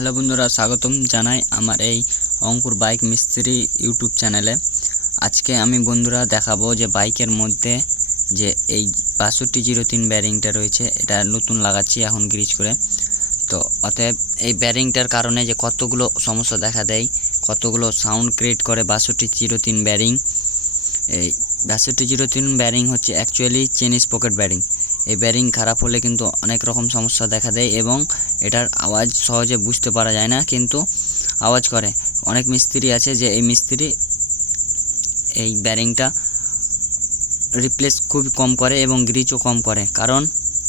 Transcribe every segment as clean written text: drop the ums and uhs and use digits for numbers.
Hello বন্ধুরা, স্বাগতম জানাই আমার এই অঙ্কুর বাইক মিস্ত্রি ইউটিউব চ্যানেলে। আজকে আমি বন্ধুরা দেখাবো যে বাইকের মধ্যে যে এই 6203 ব্যারিংটা রয়েছে, এটা নতুন লাগাচ্ছি এখন গ্রিজ করে। তো অতএব এই ব্যারিংটার কারণে যে কতগুলো সমস্যা দেখা দেয়, কতগুলো সাউন্ড ক্রিয়েট করে 6203 ব্যারিং। এই 6203 ব্যারিং হচ্ছে অ্যাকচুয়ালি চেন স্পকেট ব্যারিং। এই ব্যারিং খারাপ হলে কিন্তু অনেক রকম সমস্যা দেখা দেয় এবং এটার আওয়াজ সহজে বুঝতে পারা যায় না, কিন্তু আওয়াজ করে। অনেক মিস্ত্রি আছে যে এই মিস্ত্রি এই ব্যারিংটা রিপ্লেস খুবই কম করে এবং গ্রিজও কম করে, কারণ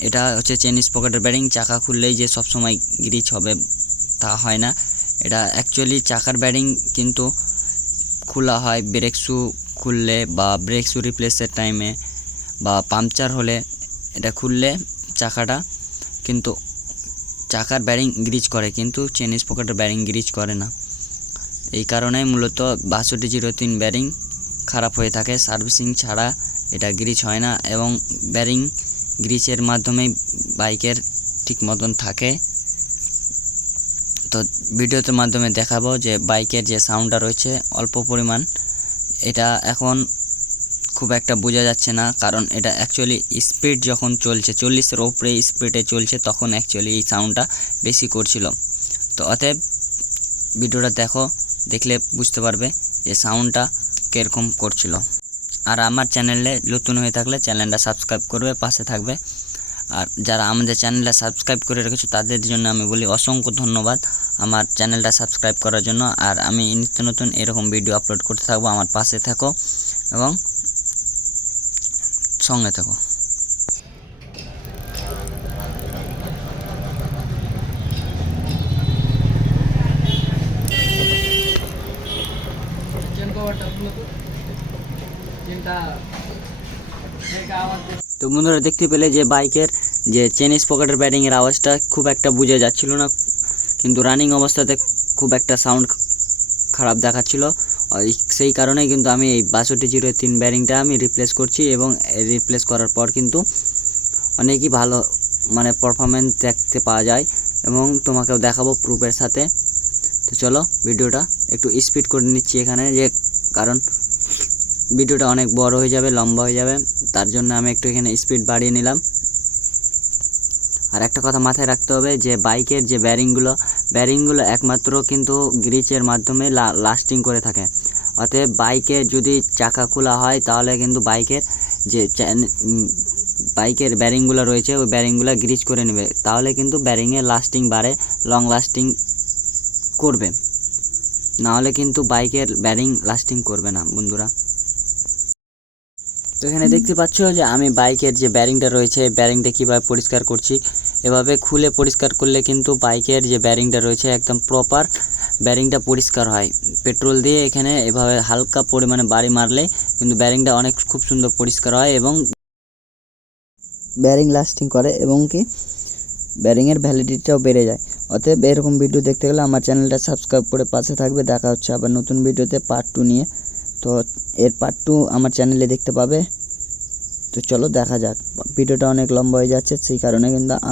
এটা হচ্ছে চেন স্পকেটের ব্যারিং। চাকা খুললেই যে সবসময় গ্রিজ হবে তা হয় না। এটা অ্যাকচুয়ালি চাকার ব্যারিং কিন্তু খোলা হয় ব্রেক শু খুললে বা ব্রেক শু রিপ্লেসের টাইমে বা পাংচার হলে এটা খুললে চাকাটা, কিন্তু চাকার ব্যারিং গ্রিজ করে, কিন্তু চেন স্পকেটের ব্যারিং গ্রিজ করে না। এই কারণেই মূলত 6203 ব্যারিং খারাপ হয়ে থাকে। সার্ভিসিং ছাড়া এটা গ্রিজ হয় না এবং ব্যারিং গ্রিজের মাধ্যমেই বাইকের ঠিক মতন থাকে। তো ভিডিওতে মাধ্যমে দেখাবো যে বাইকের যে সাউন্ডটা রয়েছে অল্প পরিমাণ, এটা এখন খুব একটা বোঝা যাচ্ছে না, কারণ এটা অ্যাকচুয়ালি স্পিড যখন চলছে 40-এর ওপরে স্পিডে চলছে তখন অ্যাকচুয়ালি এই সাউন্ডটা বেশি করছিল। তো অতএব ভিডিওটা দেখলে বুঝতে পারবে যে সাউন্ডটা কীরকম করছিল। আর আমার চ্যানেলে নতুন হয়ে থাকলে চ্যানেলটা সাবস্ক্রাইব করবে, পাশে থাকবে। আর যারা আমাদের চ্যানেলটা সাবস্ক্রাইব করে রেখেছো তাদের জন্য আমি বলি অসংখ্য ধন্যবাদ আমার চ্যানেলটা সাবস্ক্রাইব করার জন্য। আর আমি নিত্য নতুন এরকম ভিডিও আপলোড করতে থাকবো, আমার পাশে থাকো এবং সঙ্গে থাকো। তো বন্ধুরা দেখতে পেলে যে বাইকের যে চেন স্পকেটের ব্যারিংয়ের আওয়াজটা খুব একটা বোঝা যাচ্ছিল না, কিন্তু রানিং অবস্থাতে খুব একটা সাউন্ড খারাপ দেখাচ্ছিল। সেই কারণেই কিন্তু আমি এই 6203 ব্যারিংটা আমি রিপ্লেস করছি এবং রিপ্লেস করার পর কিন্তু অনেকই ভালো পারফরমেন্স দেখতে পাওয়া যায় এবং তোমাকেও দেখাবো প্রুফের সাথে। তো চলো ভিডিওটা একটু স্পিড করে নিচ্ছি এখানে, যে কারণ ভিডিওটা অনেক বড় হয়ে যাবে, লম্বা হয়ে যাবে, তার জন্য আমি একটু এখানে স্পিড বাড়িয়ে নিলাম। আর একটা কথা মাথায় রাখতে হবে যে বাইকের যে ব্যারিংগুলো একমাত্র কিন্তু গ্রিজের মাধ্যমে লাস্টিং করে থাকে। অতএব বাইকে যদি চাকা খোলা হয় তাহলে কিন্তু বাইকের ব্যারিংগুলো রয়েছে ওই ব্যারিংগুলো গ্রিজ করে নেবে, তাহলে কিন্তু ব্যারিংয়ের লাস্টিং বাড়ে, লং লাস্টিং করবে। নাহলে কিন্তু বাইকের ব্যারিং লাস্টিং করবে না বন্ধুরা। তো এখানে দেখতে পাচ্ছ যে আমি বাইকের যে ব্যারিংটা রয়েছে ব্যারিংটা কীভাবে পরিষ্কার করছি। এভাবে খুলে পরিষ্কার করলে কিন্তু বাইকের যে ব্যারিংটা রয়েছে একদম প্রপার ব্যারিংটা পরিষ্কার হয়। পেট্রোল দিয়ে এখানে এভাবে হালকা পরিমাণে বাড়ি মারলে কিন্তু ব্যারিংটা অনেক খুব সুন্দর পরিষ্কার হয় এবং ব্যারিং লাস্টিং করে এবং কি ব্যারিংয়ের ভ্যালিডিটিটাও বেড়ে যায়। অতএব এরকম ভিডিও দেখতে গেলে আমার চ্যানেলটা সাবস্ক্রাইব করে পাশে থাকবে। দেখা হচ্ছে আবার নতুন ভিডিওতে পার্ট 2 নিয়ে। তো এর পার্ট 2 আমার চ্যানেলে দেখতে পাবে। তো চলো দেখা যাক, ভিডিওটা অনেক লম্বা হয়ে যাচ্ছে, সেই কারণে কিন্তু আমি